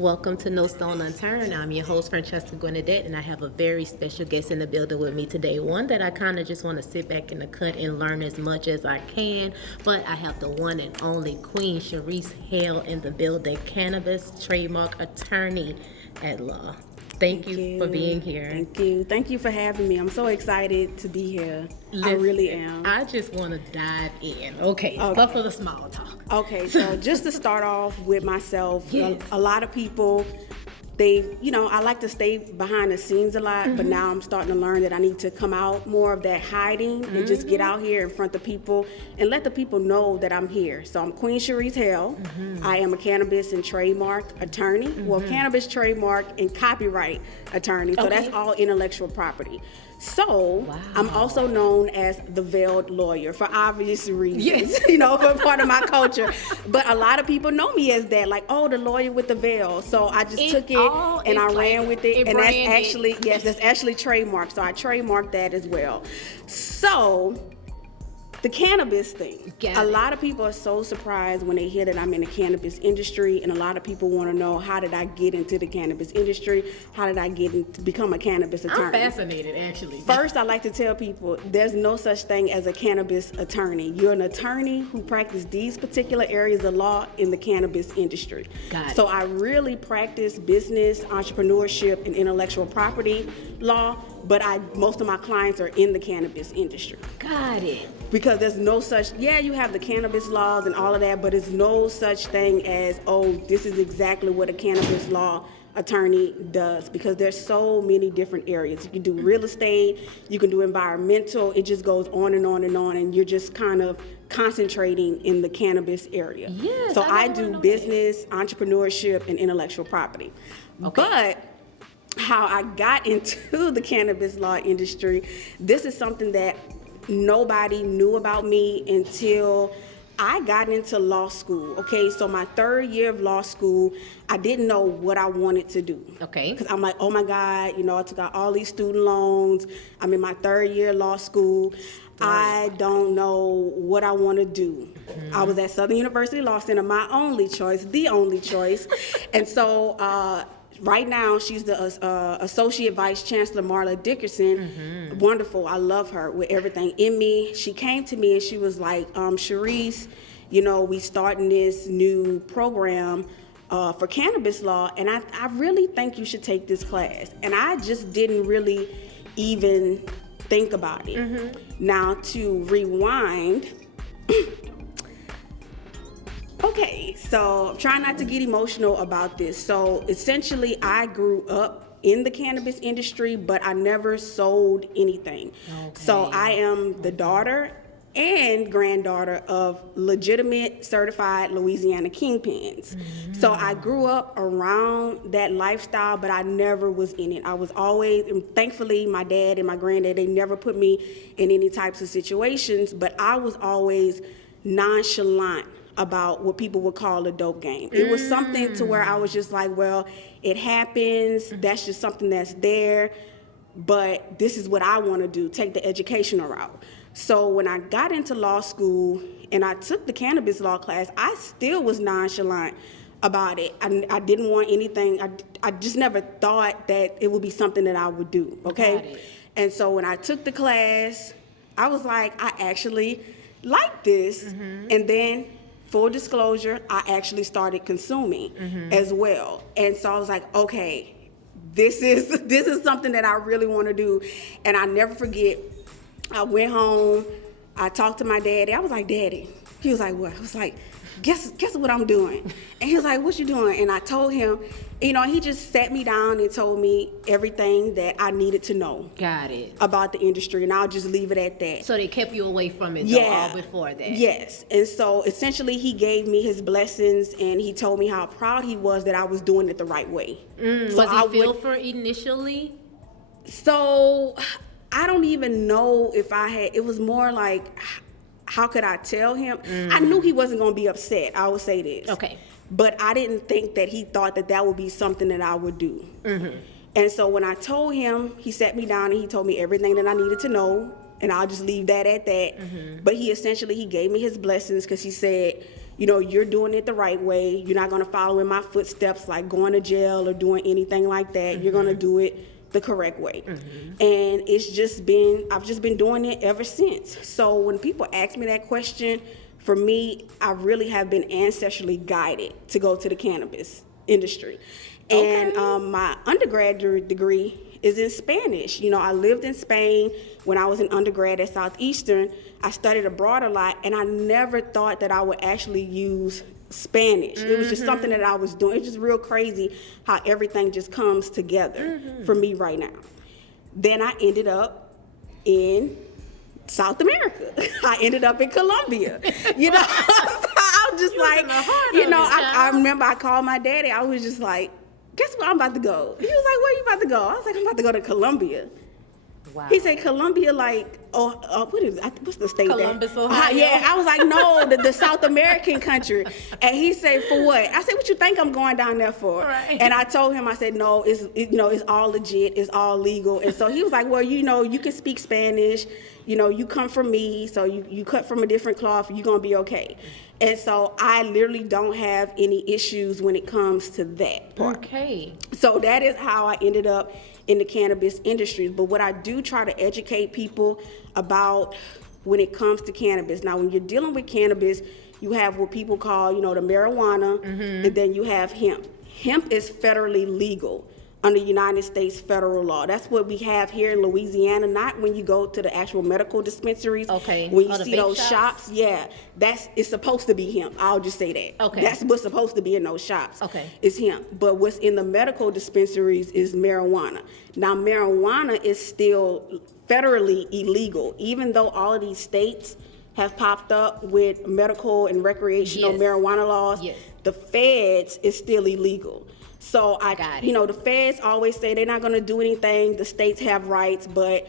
Welcome to No Stone Unturned. I'm your host, Francheska Gwenadette, and I have a very special guest in the building with me today. One that I kind of just want to sit back in the cut and learn as much as I can, but I have the one and only Queen Chareese Halie in the building, Cannabis trademark attorney at law. Thank you for being here. Thank you. Thank you for having me. I'm so excited to be here. I really am. I just want to dive in. Okay, enough of the small talk. Okay, so just to start off with myself, Yes. a lot of people, I like to stay behind the scenes a lot, but now I'm starting to learn that I need to come out more of that hiding and just get out here in front of people and let the people know that I'm here. So I'm Queen Chareese Halie. I am a cannabis and trademark attorney. Well, cannabis trademark and copyright attorney. So that's all intellectual property. So I'm also known as the veiled lawyer for obvious reasons, for part of my culture. But a lot of people know me as that, like, oh, the lawyer with the veil. So I just took it and I ran with it. And that's actually, that's actually trademarked. So I trademarked that as well. So the cannabis thing. A lot of people are so surprised when they hear that I'm in the cannabis industry, and a lot of people want to know, how did I get into the cannabis industry? How did I get to become a cannabis attorney? I'm fascinated, actually. First, I like to tell people there's no such thing as a cannabis attorney. You're an attorney who practices these particular areas of law in the cannabis industry. So I really practice business, entrepreneurship, and intellectual property law, but most of my clients are in the cannabis industry. Got it. Because there's no such, you have the cannabis laws and all of that, but it's no such thing as, oh, this is exactly what a cannabis law attorney does, because there's so many different areas. You can do real estate, you can do environmental, it just goes on and on and on, and you're just kind of concentrating in the cannabis area. Yes, so I do business, entrepreneurship, and intellectual property. But how I got into the cannabis law industry, this is something that nobody knew about me until I got into law school. Okay, so my third year of law school, I didn't know what I wanted to do. Okay. Because I'm like, oh my God, I took out all these student loans. I'm in my third year of law school. I don't know what I want to do. I was at Southern University Law Center, my only choice, the only choice. And so, right now, she's the Associate Vice Chancellor, Marla Dickerson. Wonderful. I love her with everything in me. She came to me and she was like, Chareese, we starting this new program for cannabis law, and I really think you should take this class. And I just didn't really even think about it. Now, to rewind, okay, so I'm trying not to get emotional about this. So essentially, I grew up in the cannabis industry, but I never sold anything. So I am the daughter and granddaughter of legitimate certified Louisiana kingpins. So I grew up around that lifestyle, but I never was in it. I was always, and thankfully my dad and my granddad, they never put me in any types of situations, but I was always nonchalant about what people would call a dope game. It was something to where I was just like, well, it happens, that's just something that's there, but this is what I want to do, take the educational route. So when I got into law school and I took the cannabis law class, I still was nonchalant about it. I didn't want anything, I just never thought that it would be something that I would do, okay? And so when I took the class, I was like, I actually like this. And then, full disclosure, I actually started consuming as well. And so I was like, okay, this is something that I really want to do. And I never forget, I went home, I talked to my daddy. I was like, Daddy. He was like, what? I was like, guess what I'm doing? And he was like, what you doing? And I told him, he just sat me down and told me everything that I needed to know. Got it. About the industry, and I'll just leave it at that. So they kept you away from it all before that? Yes. And so essentially he gave me his blessings, and he told me how proud he was that I was doing it the right way. So was he feel for initially? So I don't even know if it was more like, how could I tell him? I knew he wasn't going to be upset, I would say this. Okay. But I didn't think that he thought that would be something that I would do. And so when I told him, he sat me down and he told me everything that I needed to know, and I'll just leave that at that. But he gave me his blessings, because he said, you're doing it the right way. You're not going to follow in my footsteps, like going to jail or doing anything like that. You're going to do it the correct way. And I've just been doing it ever since. So when people ask me that question, for me, I really have been ancestrally guided to go to the cannabis industry. And my undergraduate degree is in Spanish. I lived in Spain when I was an undergrad at Southeastern. I studied abroad a lot, and I never thought that I would actually use Spanish. It was just something that I was doing. It's just real crazy how everything just comes together for me right now. Then I ended up in South America. I ended up in Colombia. I was just like, I remember I called my daddy. I was just like, guess where I'm about to go? He was like, where you about to go? I was like, I'm about to go to Colombia. Wow. He said, Colombia, like, what's the state? Columbus, Ohio. Yeah, I was like, no, the South American country. And he said, for what? I said, what you think I'm going down there for? Right. And I told him, I said, no, it's all legit, it's all legal. And so he was like, well, you can speak Spanish, you come from me, so you cut from a different cloth, you're gonna be okay. And so I literally don't have any issues when it comes to that part. Okay. So that is how I ended up in the cannabis industry. But what I do try to educate people about when it comes to cannabis. Now, when you're dealing with cannabis, you have what people call, the marijuana, and then you have hemp. Hemp is federally legal under United States federal law. That's what we have here in Louisiana, not when you go to the actual medical dispensaries. Okay. When you see those shops, it's supposed to be hemp. I'll just say that. Okay. That's what's supposed to be in those shops. Okay. It's hemp. But what's in the medical dispensaries is marijuana. Now, marijuana is still federally illegal, even though all of these states have popped up with medical and recreational marijuana laws. Yes. The feds is still illegal. So the feds always say they're not going to do anything. The states have rights, but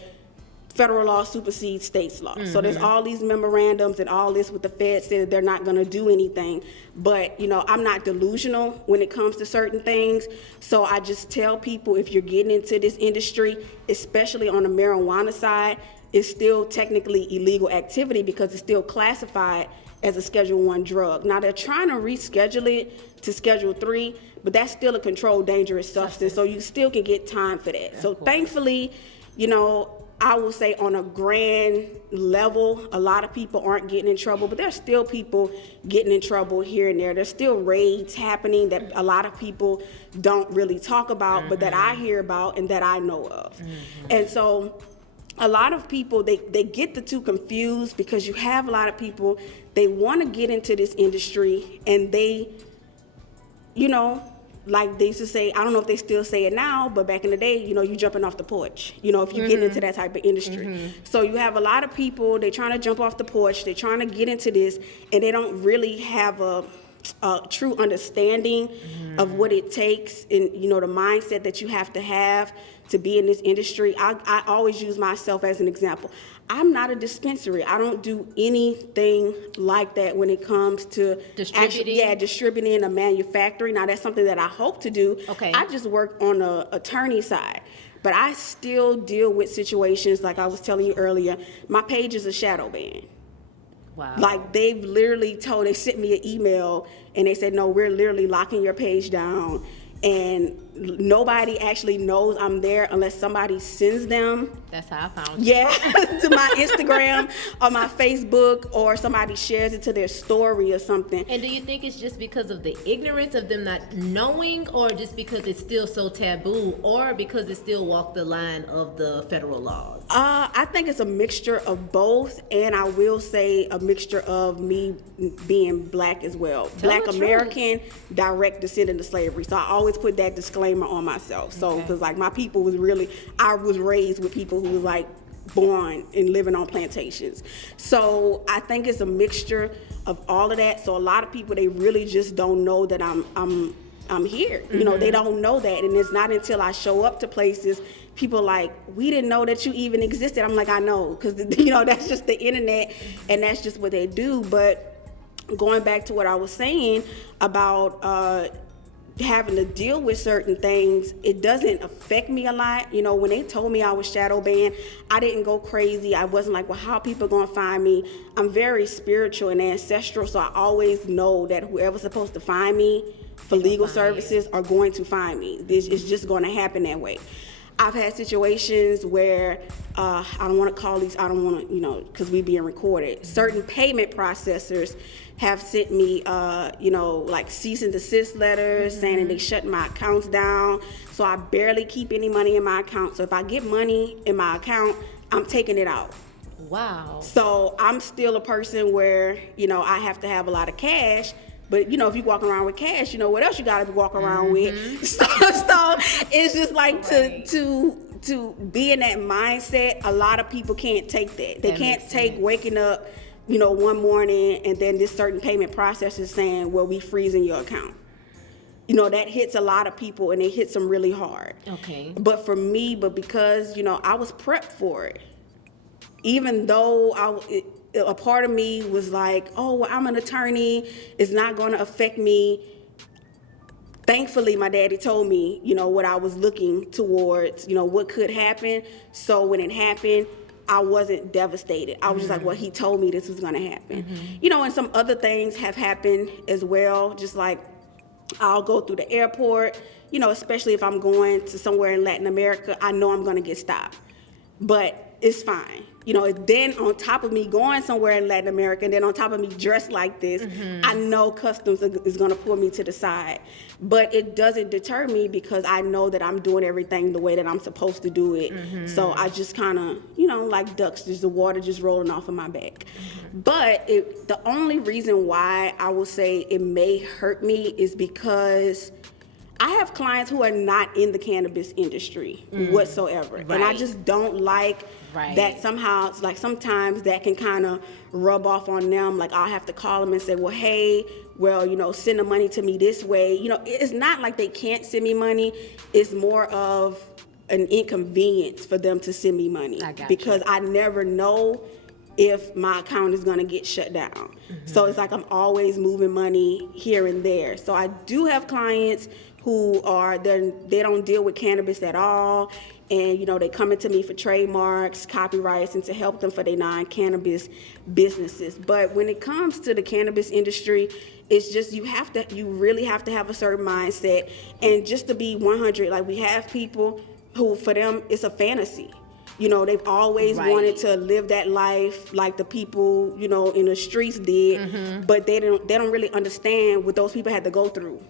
federal law supersedes states law. So there's all these memorandums and all this with the feds saying that they're not going to do anything. But, I'm not delusional when it comes to certain things. So I just tell people, if you're getting into this industry, especially on the marijuana side, it's still technically illegal activity because it's still classified as a Schedule 1 drug. Now, they're trying to reschedule it to Schedule 3, but that's still a controlled dangerous substance, so you still can get time for that. So thankfully, I will say on a grand level, a lot of people aren't getting in trouble, but there's still people getting in trouble here and there. There's still raids happening that a lot of people don't really talk about, but that I hear about and that I know of. And so a lot of people, they get the two confused because you have a lot of people, they want to get into this industry and they, like they used to say, I don't know if they still say it now, but back in the day, you jumping off the porch, if you get into that type of industry. So you have a lot of people, they trying to jump off the porch, they're trying to get into this, and they don't really have a true understanding of what it takes and, the mindset that you have to be in this industry. I always use myself as an example. I'm not a dispensary. I don't do anything like that when it comes to distributing or manufacturing. Now, that's something that I hope to do. Okay. I just work on the attorney side. But I still deal with situations like I was telling you earlier. My page is a shadow ban. Wow. Like they've literally they sent me an email and they said, no, we're literally locking your page down. And nobody actually knows I'm there unless somebody sends them. That's how I found you. Yeah, to my Instagram or my Facebook, or somebody shares it to their story or something. And do you think it's just because of the ignorance of them not knowing, or just because it's still so taboo, or because it still walks the line of the federal laws? I think it's a mixture of both, and I will say a mixture of me being black as well. Black American, direct descendant of slavery. So I always put that disclaimer on myself. So, because like my people I was raised with people who was like born and living on plantations. So I think it's a mixture of all of that. So a lot of people, they really just don't know that I'm here. They don't know that, and it's not until I show up to places. People like, we didn't know that you even existed. I'm like, I know, because that's just the internet, and that's just what they do. But going back to what I was saying about having to deal with certain things, it doesn't affect me a lot. You know, when they told me I was shadow banned, I didn't go crazy. I wasn't like, well, how are people gonna find me? I'm very spiritual and ancestral, so I always know that whoever's supposed to find me for legal services are going to find me. It's just gonna happen that way. I've had situations where, I don't wanna call these, I don't wanna, because we being recorded. Certain payment processors have sent me, like cease and desist letters saying that they shut my accounts down. So I barely keep any money in my account. So if I get money in my account, I'm taking it out. Wow. So I'm still a person where, I have to have a lot of cash. But, if you walk around with cash, what else you got to be walking around with? So it's just like to be in that mindset, a lot of people can't take that. They can't take waking up, one morning and then this certain payment processor is saying, well, we freezing your account. That hits a lot of people and it hits them really hard. Okay. But for me, because, I was prepped for it. Even though a part of me was like, oh, well, I'm an attorney, it's not going to affect me. Thankfully, my daddy told me, what I was looking towards, what could happen. So when it happened, I wasn't devastated. I was just like, well, he told me this was going to happen. And some other things have happened as well. Just like I'll go through the airport, especially if I'm going to somewhere in Latin America, I know I'm going to get stopped. But it's fine. Then on top of me going somewhere in Latin America, and then on top of me dressed like this, I know customs is going to pull me to the side. But it doesn't deter me because I know that I'm doing everything the way that I'm supposed to do it. So I just kind of, like ducks, just the water just rolling off of my back. But the only reason why I will say it may hurt me is because I have clients who are not in the cannabis industry whatsoever. Right. And I just don't like that somehow, like sometimes that can kind of rub off on them. Like I'll have to call them and say, well, hey, send the money to me this way. It's not like they can't send me money. It's more of an inconvenience for them to send me money. Because I never know if my account is going to get shut down. So it's like I'm always moving money here and there. So I do have clients who they don't deal with cannabis at all, and they come into me for trademarks, copyrights, and to help them for their non-cannabis businesses. But when it comes to the cannabis industry, it's just you really have to have a certain mindset. And just to be 100, like we have people who for them it's a fantasy. They've always wanted to live that life like the people in the streets did, but they don't really understand what those people had to go through.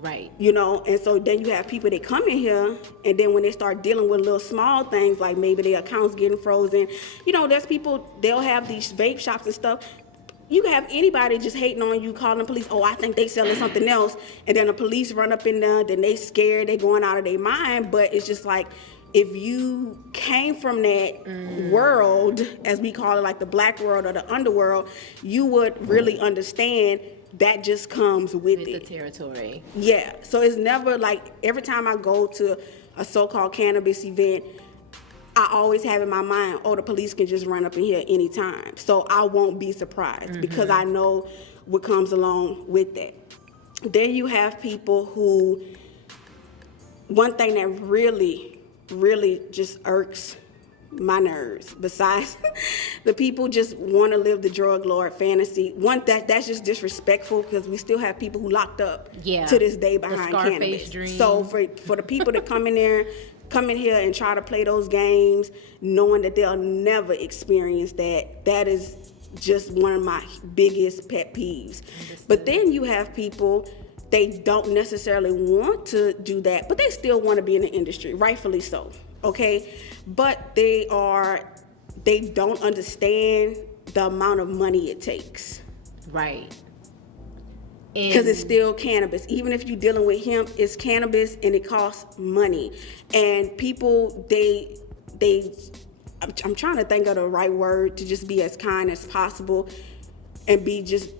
Right. And so then you have people that come in here, and then when they start dealing with little small things, like maybe their account's getting frozen, there's people, they'll have these vape shops and stuff. You have anybody just hating on you, calling the police, oh, I think they selling something else, and then the police run up in there, then they scared, they going out of their mind. But it's just like, if you came from that world, as we call it, like the black world or the underworld, you would really understand that just comes with it. The territory. Yeah. So it's never like, every time I go to a so-called cannabis event, I always have in my mind, oh, the police can just run up in here anytime. So I won't be surprised because I know what comes along with that. Then you have people who, one thing that really, really just irks my nerves, besides the people just want to live the drug lord fantasy. That's just disrespectful because we still have people who locked up to this day behind cannabis. Dream. So for the people that come in here and try to play those games, knowing that they'll never experience that is just one of my biggest pet peeves. But then you have people, they don't necessarily want to do that, but they still want to be in the industry, rightfully so. Okay, but they don't understand the amount of money it takes. Right. Because it's still cannabis. Even if you're dealing with hemp, it's cannabis and it costs money. And people, I'm trying to think of the right word to just be as kind as possible and I just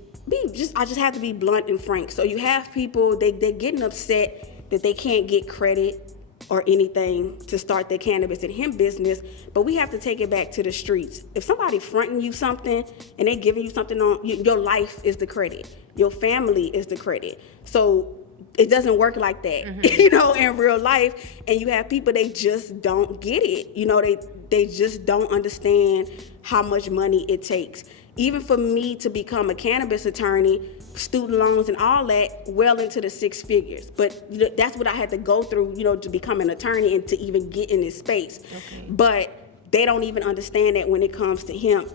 have to be blunt and frank. So you have people, they're getting upset that they can't get credit or anything to start their cannabis and hemp business, but we have to take it back to the streets. If somebody fronting you something and they giving you something on, your life is the credit. Your family is the credit. So it doesn't work like that, you know, in real life. And you have people, they just don't get it. You know, they just don't understand how much money it takes. Even for me to become a cannabis attorney, student loans and all that, well into the 6 figures. But that's what I had to go through, you know, to become an attorney and to even get in this space. Okay. But they don't even understand that when it comes to hemp.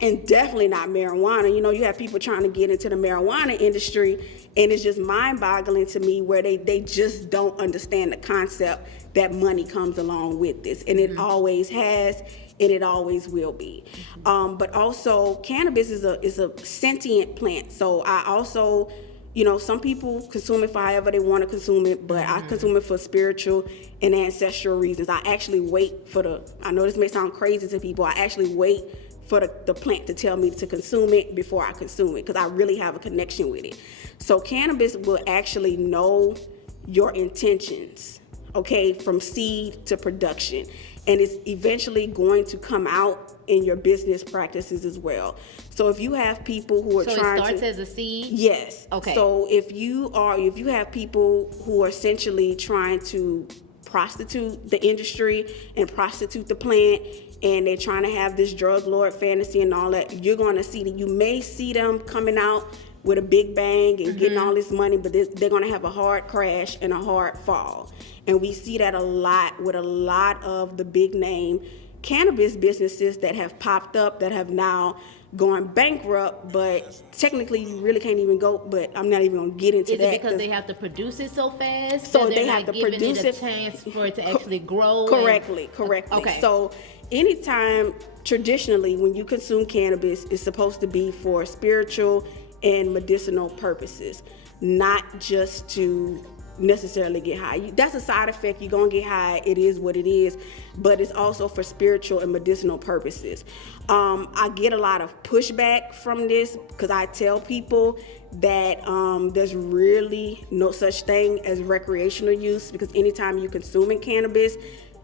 And definitely not marijuana. You know, you have people trying to get into the marijuana industry, and it's just mind-boggling to me where they just don't understand the concept that money comes along with this. And it always has, and it always will be. But also, cannabis is a sentient plant. So I also, you know, some people consume it for however they want to consume it, but I consume it for spiritual and ancestral reasons. I actually wait for I know this may sound crazy to people, I actually wait for the plant to tell me to consume it before I consume it, because I really have a connection with it. So cannabis will actually know your intentions, okay, from seed to production. And it's eventually going to come out in your business practices as well. So if you have people who are trying to... So it starts as a seed? Yes. Okay. So if you have people who are essentially trying to prostitute the industry and prostitute the plant, and they're trying to have this drug lord fantasy and all that, you're going to see that. You may see them coming out with a big bang and getting all this money, but they're going to have a hard crash and a hard fall. And we see that a lot with a lot of the big name cannabis businesses that have popped up, that have now gone bankrupt, but technically you really can't even go, but I'm not even going to get into that. Is it because they have to produce it so fast? So they have to produce it, a chance for it to actually grow? Correctly. Okay. So anytime, traditionally, when you consume cannabis, it's supposed to be for spiritual and medicinal purposes, not just to necessarily get high. That's a side effect. You're gonna get high. It is what it is, but it's also for spiritual and medicinal purposes. I get a lot of pushback from this because I tell people that there's really no such thing as recreational use, because anytime you're consuming cannabis,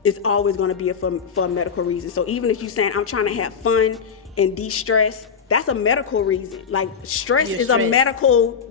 it's always going to be for a medical reason. So even if you're saying I'm trying to have fun and de-stress, that's a medical reason. Like stress is a medical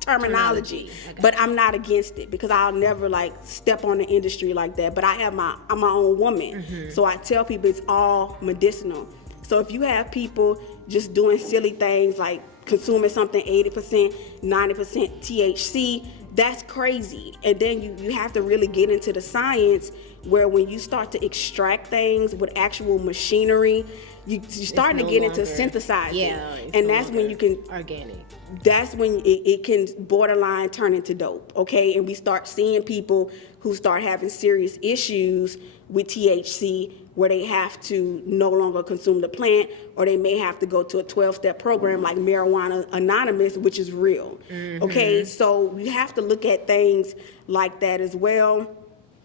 terminology. Okay. But I'm not against it, because I'll never like step on the industry like that. But I'm my own woman. So I tell people it's all medicinal. So if you have people just doing silly things like consuming something 80%, 90% THC, that's crazy. And then you have to really get into the science, where when you start to extract things with actual machinery, you're starting to get into synthesizing. Yeah, and that's when you can... Organic. That's when it can borderline turn into dope, okay? And we start seeing people who start having serious issues with THC, where they have to no longer consume the plant, or they may have to go to a 12-step program like Marijuana Anonymous, which is real, okay? So you have to look at things like that as well.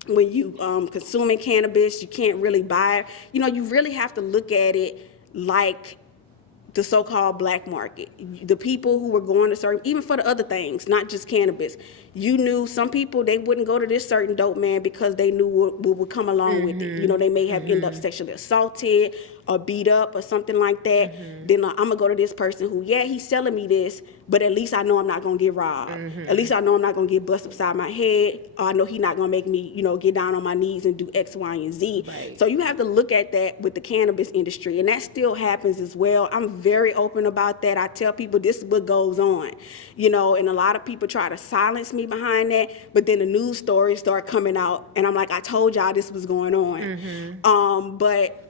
When you consuming cannabis, you can't really buy it. You know, you really have to look at it like the so-called black market. The people who were going to certain, even for the other things, not just cannabis. You knew some people, they wouldn't go to this certain dope man because they knew what would come along with it. You know, they may have ended up sexually assaulted or beat up or something like that. Then I'm gonna go to this person who, yeah, he's selling me this, but at least I know I'm not gonna get robbed. At least I know I'm not gonna get busted upside my head, or I know he's not gonna make me, you know, get down on my knees and do X, Y, and Z. Right. So you have to look at that with the cannabis industry, and that still happens as well. I'm very open about that. I tell people this is what goes on, you know, and a lot of people try to silence me behind that, but then the news stories start coming out, and I'm like, I told y'all this was going on.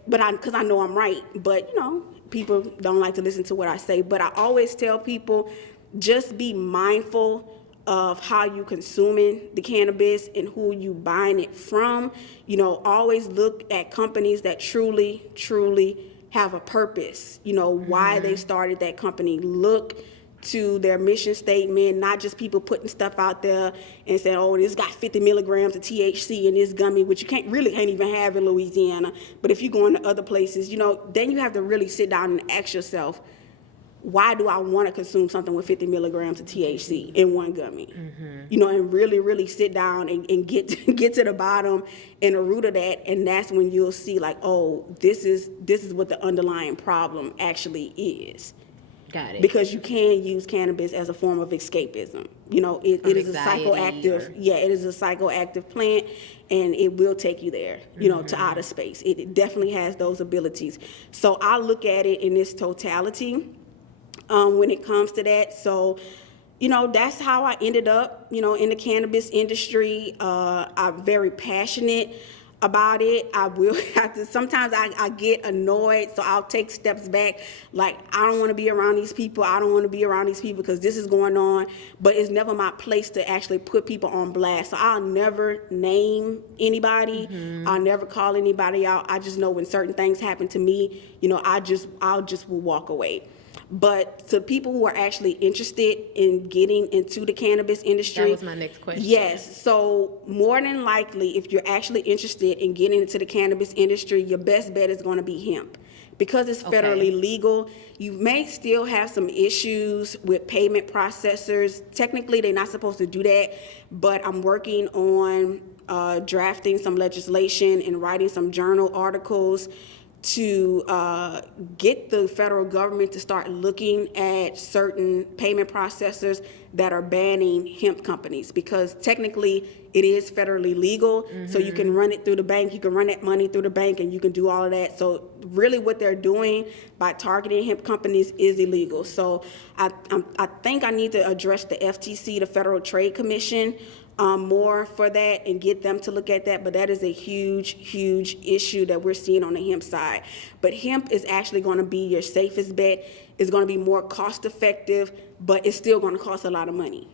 Because I know I'm right, but you know, people don't like to listen to what I say. But I always tell people, just be mindful of how you consuming the cannabis and who you buying it from. You know, always look at companies that truly, truly have a purpose. You know, why they started that company. Look to their mission statement, not just people putting stuff out there and saying, oh, this got 50 milligrams of THC in this gummy, which you can't even have in Louisiana. But if you go into other places, you know, then you have to really sit down and ask yourself, why do I want to consume something with 50 milligrams of THC in one gummy? You know, and really, really sit down and get to the bottom and the root of that. And that's when you'll see like, oh, this is what the underlying problem actually is. Got it. Because you can use cannabis as a form of escapism. You know, it is a psychoactive. Yeah, it is a psychoactive plant, and it will take you there. You know, to outer space. It definitely has those abilities. So I look at it in its totality when it comes to that. So, you know, that's how I ended up, you know, in the cannabis industry. I'm very passionate about it. I will have to, sometimes I get annoyed, so I'll take steps back. Like, I don't want to be around these people. I don't want to be around these people because this is going on. But it's never my place to actually put people on blast. So I'll never name anybody. I'll never call anybody out. I just know when certain things happen to me, you know, I'll just will walk away. But to people who are actually interested in getting into the cannabis industry. That was my next question. Yes. So more than likely, if you're actually interested in getting into the cannabis industry, your best bet is going to be hemp. Because it's federally legal, you may still have some issues with payment processors. Technically, they're not supposed to do that, but I'm working on drafting some legislation and writing some journal articles to get the federal government to start looking at certain payment processors that are banning hemp companies, because technically it is federally legal. So you can run it through the bank, you can run that money through the bank, and you can do all of that. So really what they're doing by targeting hemp companies is illegal. So I think I need to address the FTC, the Federal Trade Commission, more for that and get them to look at that. But that is a huge issue that we're seeing on the hemp side. But hemp is actually going to be your safest bet. It's going to be more cost effective, but it's still going to cost a lot of money.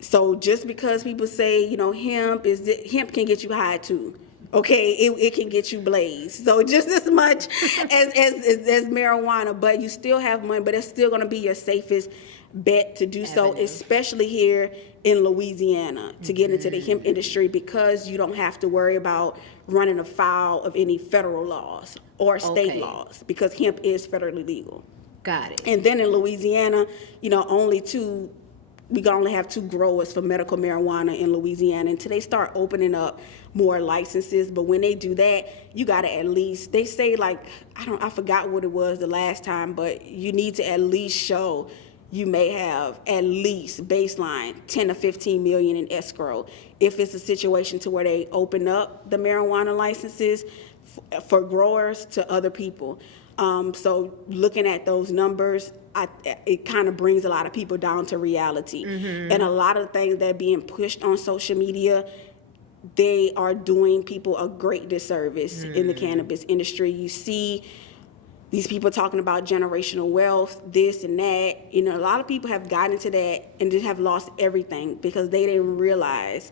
So just because people say, you know, hemp can get you high too. Okay, it can get you blazed. So just as much as marijuana, but you still have money, but it's still going to be your safest bet to do so, especially here in Louisiana, to get into the hemp industry, because you don't have to worry about running afoul of any federal laws or state laws, because hemp is federally legal. Got it. And then in Louisiana, you know, we can only have 2 growers for medical marijuana in Louisiana until they start opening up more licenses. But when they do that, you got to at least, they say like, I forgot what it was the last time, but you need to at least show you may have at least baseline 10 to 15 million in escrow if it's a situation to where they open up the marijuana licenses for growers to other people. So looking at those numbers, it kind of brings a lot of people down to reality. And a lot of things that are being pushed on social media, they are doing people a great disservice in the cannabis industry. You see these people talking about generational wealth, this and that. You know, a lot of people have gotten into that and just have lost everything because they didn't realize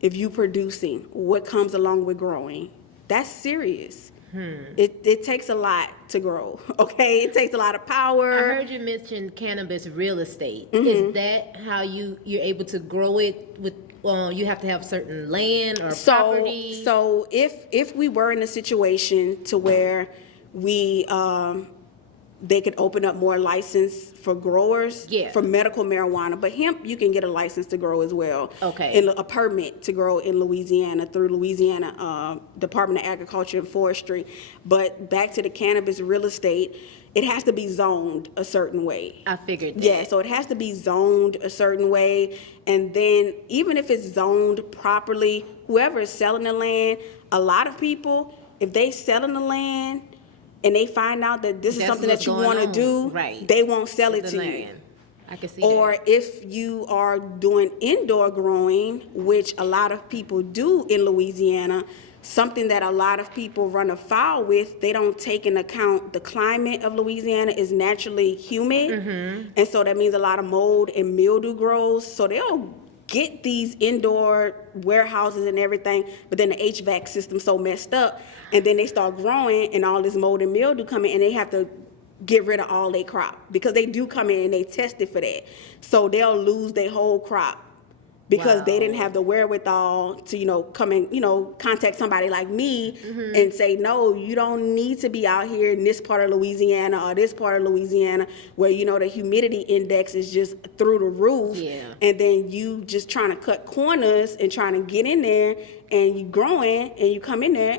if you producing what comes along with growing, that's serious. It takes a lot to grow, okay? It takes a lot of power. I heard you mention cannabis real estate. Is that how you're able to grow it with, you have to have certain land or property? So if we were in a situation to where they could open up more license for growers for medical marijuana, but hemp you can get a license to grow as well. And a permit to grow in Louisiana through Louisiana Department of Agriculture and Forestry. But back to the cannabis real estate, it has to be zoned a certain way. I figured that. Yeah, so it has to be zoned a certain way, and then even if it's zoned properly, whoever is selling the land, a lot of people, if they selling the land and they find out that this is something that you want to do, they won't sell it to you. I can see or that. If you are doing indoor growing, which a lot of people do in Louisiana, something that a lot of people run afoul with, they don't take into account the climate of Louisiana is naturally humid. And so that means a lot of mold and mildew grows. So they'll get these indoor warehouses and everything, but then the HVAC system's so messed up, and then they start growing and all this mold and mildew come in, and they have to get rid of all their crop because they do come in and they test it for that. So they'll lose their whole crop because they didn't have the wherewithal to, come and, contact somebody like me and say, no, you don't need to be out here in this part of Louisiana or this part of Louisiana where, the humidity index is just through the roof. And then you just trying to cut corners and trying to get in there, and you growing and you come in there,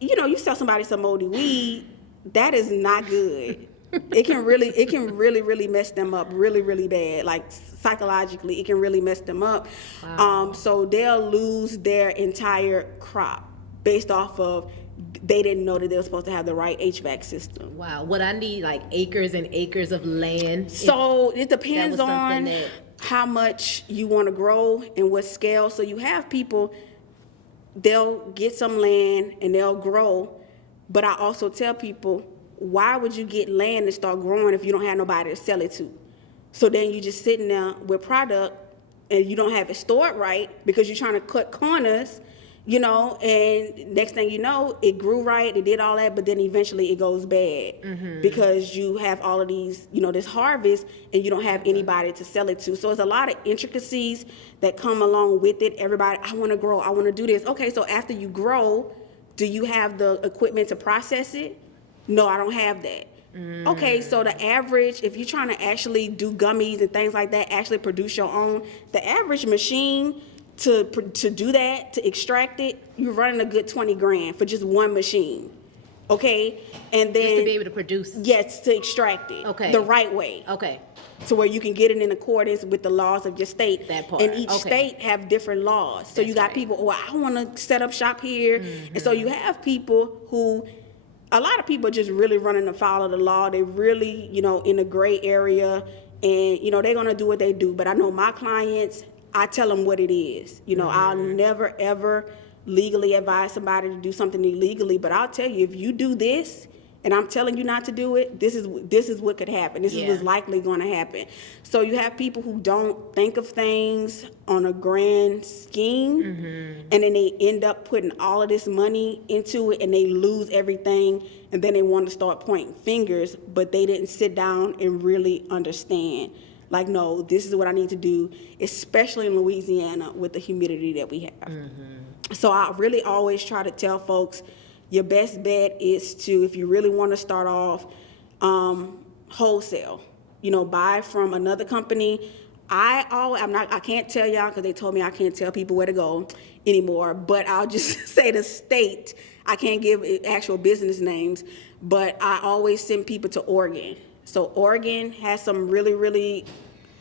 you sell somebody some moldy weed, that is not good. It can really mess them up really, really bad. Like psychologically, it can really mess them up. Wow. So they'll lose their entire crop based off of they didn't know that they were supposed to have the right HVAC system. Wow. Would I need like acres and acres of land? So it depends on that... how much you want to grow and what scale. So you have people, they'll get some land and they'll grow. But I also tell people, why would you get land and start growing if you don't have nobody to sell it to? So then you're just sitting there with product and you don't have it stored right because you're trying to cut corners, you know, and next thing you know, it grew right, it did all that, but then eventually it goes bad because you have all of these, you know, this harvest and you don't have anybody to sell it to. So it's a lot of intricacies that come along with it. Everybody, I want to grow, I want to do this. Okay, so after you grow, do you have the equipment to process it? No, I don't have that. Okay, so the average, if you're trying to actually do gummies and things like that, actually produce your own, the average machine to do that, to extract it, you're running a good 20 grand for just one machine. Okay, and then just to be able to produce. Yes, to extract it. Okay. The right way. Okay. To where you can get it in accordance with the laws of your state. That part. And each state have different laws. So you got people, oh, I want to set up shop here. And so you have people who, a lot of people just really running afoul of the law. They really, you know, in a gray area, and, you know, they're going to do what they do. But I know my clients, I tell them what it is. You know, I'll never, ever legally advise somebody to do something illegally. But I'll tell you, if you do this, and I'm telling you not to do it, this is what could happen. This is what's likely going to happen. So you have people who don't think of things on a grand scheme, and then they end up putting all of this money into it, and they lose everything, and then they want to start pointing fingers, but they didn't sit down and really understand. Like, no, this is what I need to do, especially in Louisiana with the humidity that we have. So I really always try to tell folks, your best bet is to, if you really want to start off, wholesale. You know, buy from another company. I can't tell y'all because they told me I can't tell people where to go anymore. But I'll just say the state. I can't give actual business names, but I always send people to Oregon. So Oregon has some really, really,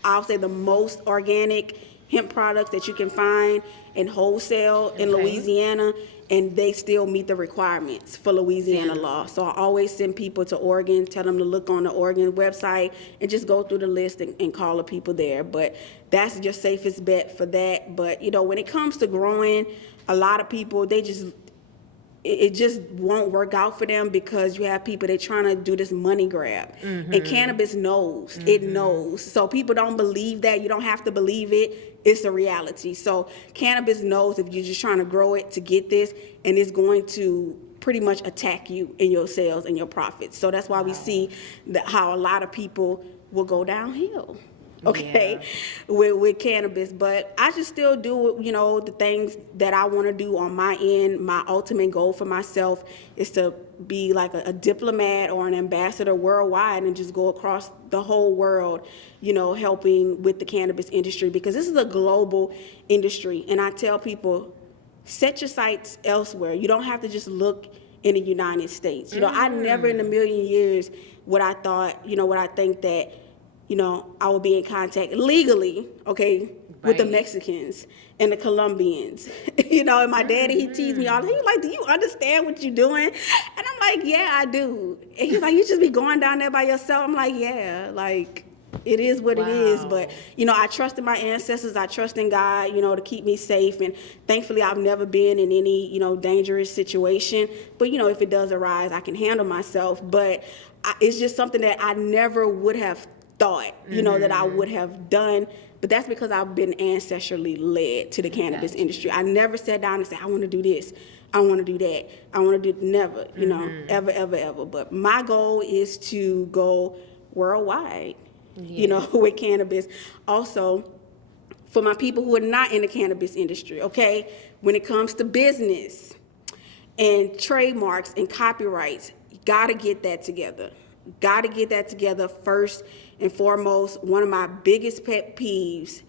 I'll say the most organic hemp products that you can find in wholesale in Louisiana, and they still meet the requirements for Louisiana law. So I always send people to Oregon, tell them to look on the Oregon website and just go through the list and call the people there. But that's your safest bet for that. But, you know, when it comes to growing, a lot of people, it just won't work out for them because you have people, they're trying to do this money grab. And cannabis knows. It knows. So people don't believe that. You don't have to believe it. It's a reality. So cannabis knows if you're just trying to grow it to get this, and it's going to pretty much attack you in your sales and your profits. So that's why we see how a lot of people will go downhill. With cannabis. But I just still do, you know, the things that I want to do on my end. My ultimate goal for myself is to be like a diplomat or an ambassador worldwide and just go across the whole world, you know, helping with the cannabis industry, because this is a global industry. And I tell people, set your sights elsewhere. You don't have to just look in the United States. You know, I never in a million years would I think that, you know, I will be in contact legally, with the Mexicans and the Colombians. You know, and my daddy, he teased me all the time. He was like, do you understand what you're doing? And I'm like, yeah, I do. And he's like, you just be going down there by yourself? I'm like, yeah, like, it is what it is. But, you know, I trust in my ancestors. I trust in God, you know, to keep me safe. And thankfully, I've never been in any, you know, dangerous situation. But, you know, if it does arise, I can handle myself. But it's just something that I never would have thought, you know, that I would have done. But that's because I've been ancestrally led to the cannabis industry. I never sat down and said, I want to do this, I want to do that, I want to do, never, you know, ever, ever, ever. But my goal is to go worldwide, you know, with cannabis. Also, for my people who are not in the cannabis industry, when it comes to business and trademarks and copyrights, you got to get that together. Got to get that together first and foremost. One of my biggest pet peeves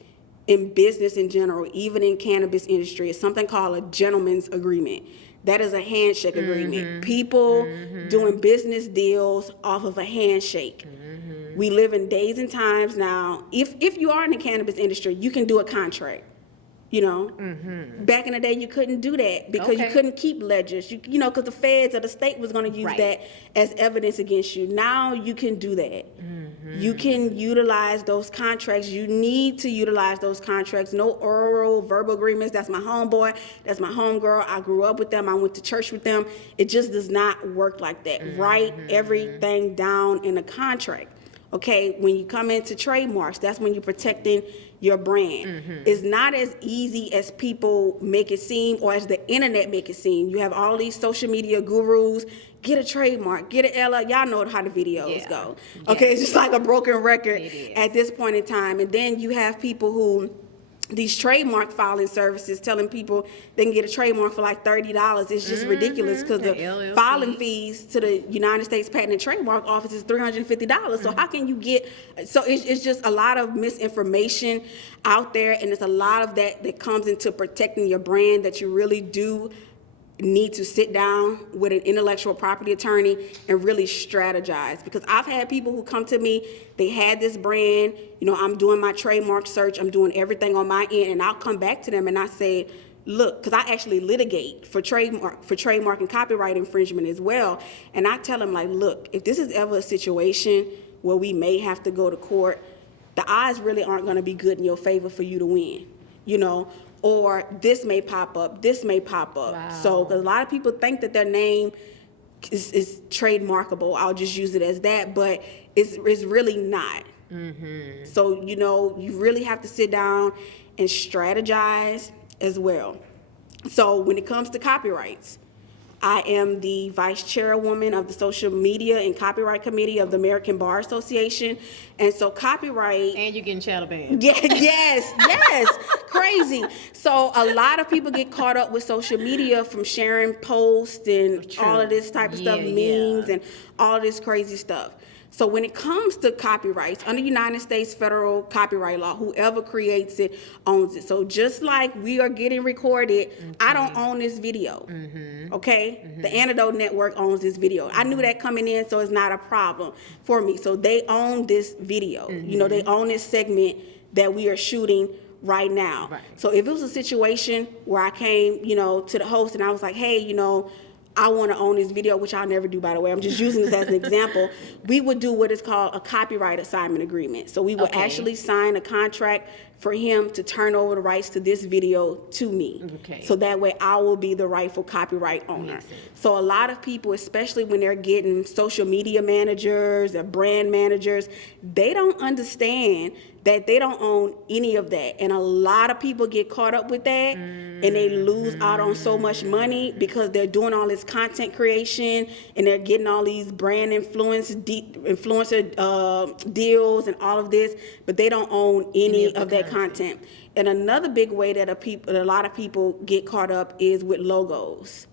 in business in general, even in cannabis industry, is something called a gentleman's agreement. That is a handshake agreement. People doing business deals off of a handshake. We live in days and times now. If you are in the cannabis industry, you can do a contract. You know, back in the day, you couldn't do that because you couldn't keep ledgers. You know, because the feds or the state was going to use that as evidence against you. Now you can do that. You can utilize those contracts. You need to utilize those contracts. No oral, verbal agreements. That's my homeboy. That's my homegirl. I grew up with them. I went to church with them. It just does not work like that. Write everything down in a contract. Okay, when you come into trademarks, that's when you're protecting your brand. It's not as easy as people make it seem or as the internet make it seem. You have all these social media gurus, get a trademark, get an LL. Y'all know how the videos go. Okay, it's just like a broken record at this point in time. And then you have people who, these trademark filing services telling people they can get a trademark for like $30. It's just ridiculous because the LLC. filing fees to the United States Patent and Trademark Office is $350. So how can you get, so it's just a lot of misinformation out there, and it's a lot of that comes into protecting your brand that you really do need to sit down with an intellectual property attorney and really strategize. Because I've had people who come to me, they had this brand, you know, I'm doing my trademark search, I'm doing everything on my end, and I'll come back to them and I say, look, because I actually litigate for trademark and copyright infringement as well, and I tell them, like, look, if this is ever a situation where we may have to go to court, the odds really aren't going to be good in your favor for you to win, you know. Or this may pop up, this may pop up. Wow. So, because a lot of people think that their name is trademarkable. I'll just use it as that, but it's really not. So, you know, you really have to sit down and strategize as well. So, when it comes to copyrights, I am the vice chairwoman of the Social Media and Copyright Committee of the American Bar Association. And so copyright... And you're getting shadow banned. Yeah, yes, crazy. So a lot of people get caught up with social media from sharing posts and all of this type of stuff, memes and all of this crazy stuff. So when it comes to copyrights, under United States federal copyright law, whoever creates it owns it. So just like we are getting recorded, I don't own this video, okay? The ThaAntidote Network owns this video. I knew that coming in, so it's not a problem for me. So they own this video. You know, they own this segment that we are shooting right now. So if it was a situation where I came, you know, to the host and I was like, hey, you know, I want to own this video, which I'll never do, by the way. I'm just using this as an example. We would do what is called a copyright assignment agreement. So we would actually sign a contract for him to turn over the rights to this video to me. So that way I will be the rightful copyright owner. So a lot of people, especially when they're getting social media managers or brand managers, they don't understand that they don't own any of that. And a lot of people get caught up with that and they lose out on so much money because they're doing all this content creation and they're getting all these brand influencer deals and all of this, but they don't own any of that content. And another big way that a lot of people get caught up is with logos.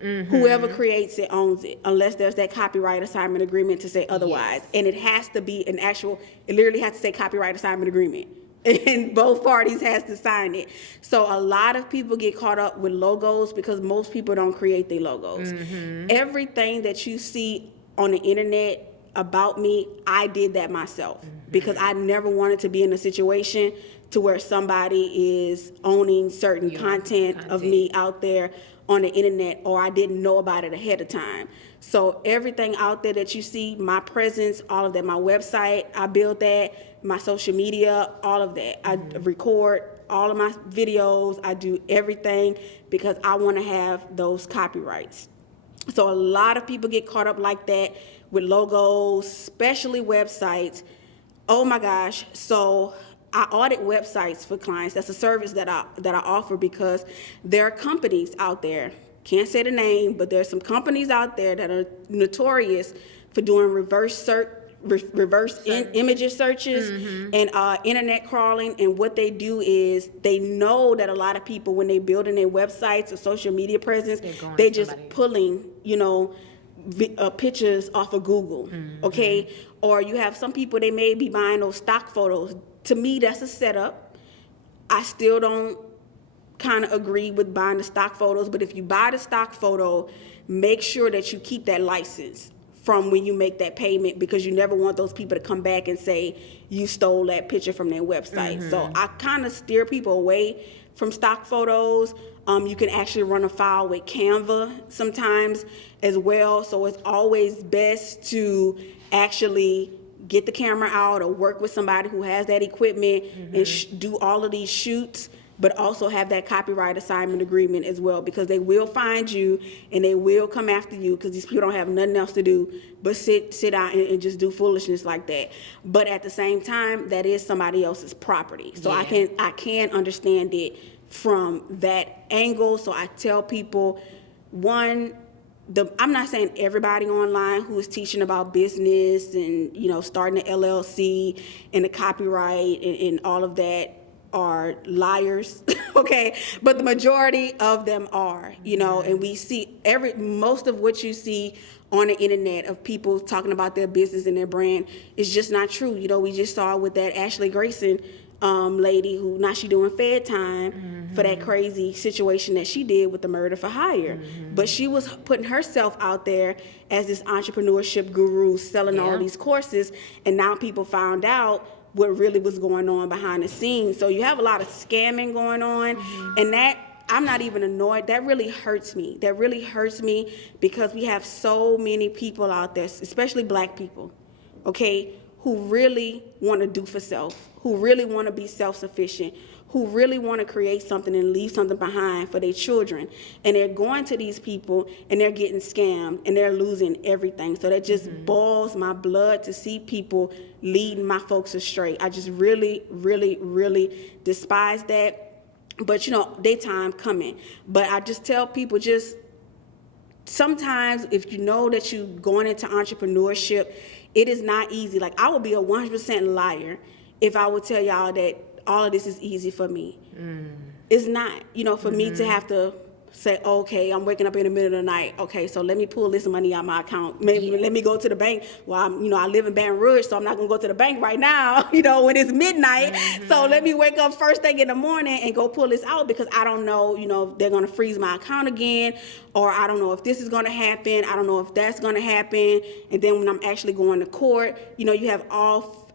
Whoever creates it owns it, unless there's that copyright assignment agreement to say otherwise. And it has to be it literally has to say copyright assignment agreement. And both parties has to sign it. So a lot of people get caught up with logos because most people don't create their logos. Everything that you see on the internet about me, I did that myself because I never wanted to be in a situation to where somebody is owning certain content of me out there on the internet, or I didn't know about it ahead of time. So everything out there that you see, my presence, all of that, my website, I built that, my social media, all of that. I record all of my videos, I do everything because I want to have those copyrights. So a lot of people get caught up like that with logos, especially websites. Oh my gosh, so I audit websites for clients. That's a service that I offer because there are companies out there, can't say the name, but there's some companies out there that are notorious for doing reverse image searches and internet crawling. And what they do is they know that a lot of people, when they building their websites or social media presence, they just pulling, you know, pictures off of Google, okay? Or you have some people, they may be buying those stock photos. To me, that's a setup. I still don't kind of agree with buying the stock photos, but if you buy the stock photo, make sure that you keep that license from when you make that payment, because you never want those people to come back and say you stole that picture from their website. So I kind of steer people away from stock photos. You can actually run a file with Canva sometimes as well. So it's always best to actually get the camera out or work with somebody who has that equipment and do all of these shoots, but also have that copyright assignment agreement as well, because they will find you and they will come after you, because these people don't have nothing else to do but sit out and just do foolishness like that. But at the same time, that is somebody else's property. So I can understand it from that angle. So I tell people, one, I'm not saying everybody online who is teaching about business and, you know, starting an LLC and the copyright and all of that are liars, okay? But the majority of them are, you know, and we see most of what you see on the internet of people talking about their business and their brand is just not true. You know, we just saw with that Ashley Grayson lady who now she doing Fed time for that crazy situation that she did with the murder for hire. But she was putting herself out there as this entrepreneurship guru selling all these courses, and now people found out what really was going on behind the scenes. So you have a lot of scamming going on, and that, I'm not even annoyed. That really hurts me. That really hurts me, because we have so many people out there, especially black people, okay, who really want to do for self, who really want to be self-sufficient, who really want to create something and leave something behind for their children. And they're going to these people and they're getting scammed and they're losing everything. So that just boils my blood to see people leading my folks astray. I just really, really, really despise that. But, you know, their time coming. But I just tell people, just sometimes if you know that you're going into entrepreneurship, it is not easy. Like, I would be a 100% liar if I would tell y'all that all of this is easy for me. It's not. You know, for me to have to say, okay, I'm waking up in the middle of the night. Okay, so let me pull this money out of my account. Maybe let me go to the bank. Well, I live in Baton Rouge, so I'm not gonna go to the bank right now, you know, when it's midnight. So let me wake up first thing in the morning and go pull this out, because I don't know, you know, if they're gonna freeze my account again, or I don't know if this is gonna happen. I don't know if that's gonna happen. And then when I'm actually going to court, you know, you have all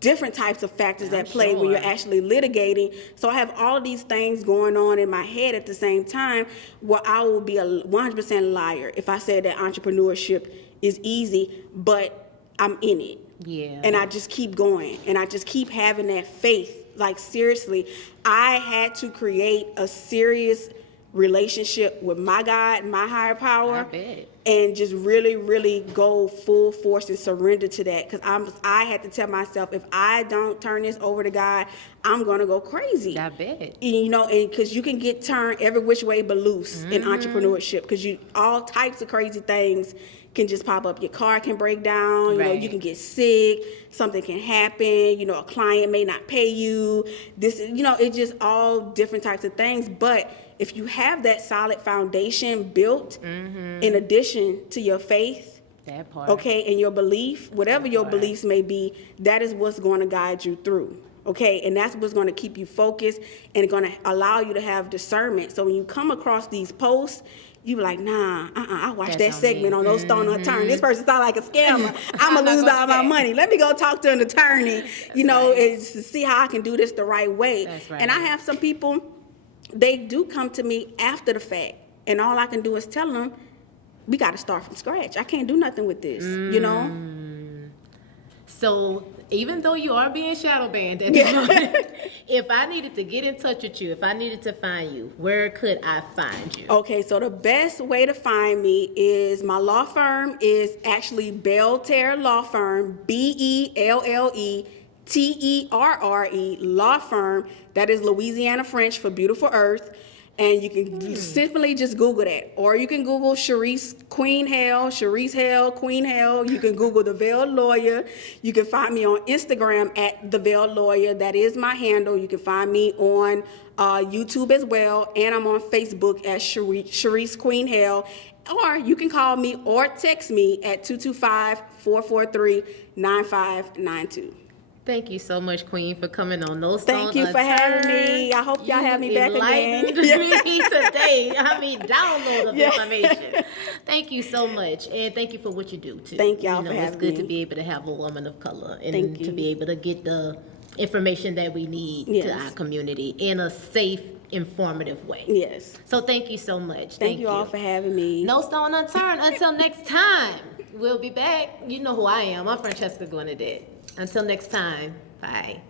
different types of factors that play when you're actually litigating. So I have all of these things going on in my head at the same time, where I will be a 100% liar if I said that entrepreneurship is easy, but I'm in it. Yeah. And I just keep going, and I just keep having that faith. Like, seriously, I had to create a serious relationship with my God, my higher power, and just really, really go full force and surrender to that. Because I had to tell myself, if I don't turn this over to God, I'm gonna go crazy. I bet. You know, and because you can get turned every which way but loose in entrepreneurship, because all types of crazy things can just pop up. Your car can break down, you know, you can get sick, something can happen, you know, a client may not pay you. This, you know, it's just all different types of things. But if you have that solid foundation built in addition to your faith, that part, okay, and your belief, whatever your beliefs may be, that is what's going to guide you through. Okay, and that's what's going to keep you focused and going to allow you to have discernment. So when you come across these posts, you be like, nah, I watched that segment on those Stone Unturned. This person sound like a scammer. I'm going to lose all my money. Let me go talk to an attorney, you know, and to see how I can do this the right way. And I have some people, they do come to me after the fact, and all I can do is tell them, we got to start from scratch. I can't do nothing with this, you know? So even though you are being shadow banned at this moment, if I needed to get in touch with you, if I needed to find you, where could I find you? Okay, so the best way to find me is, my law firm is actually Belterre Law Firm, BELLETERRE Law Firm. That is Louisiana French for beautiful earth. And you can simply just Google that. Or you can Google Chareese Halie, Queen Halie. You can Google The Veiled Lawyer. You can find me on Instagram at The Veiled Lawyer. That is my handle. You can find me on YouTube as well. And I'm on Facebook as Chareese Queen Halie. Or you can call me or text me at 225-443-9592. Thank you so much, Queen, for coming on No Stone Thank you for having Unturned. me. I hope y'all have me back again. Enlightened me today. I mean, download of information. Thank you so much, and thank you for what you do too. Thank y'all for It's having good to me. be able to have a woman of color and Thank to you. be able to get the information that we need to Yes. our community in a safe, informative way. Yes. So thank you so much. Thank you all for having me. No Stone Unturned. Until next time, we'll be back. You know who I am. I'm Francheska Gwenadette. Until next time, bye.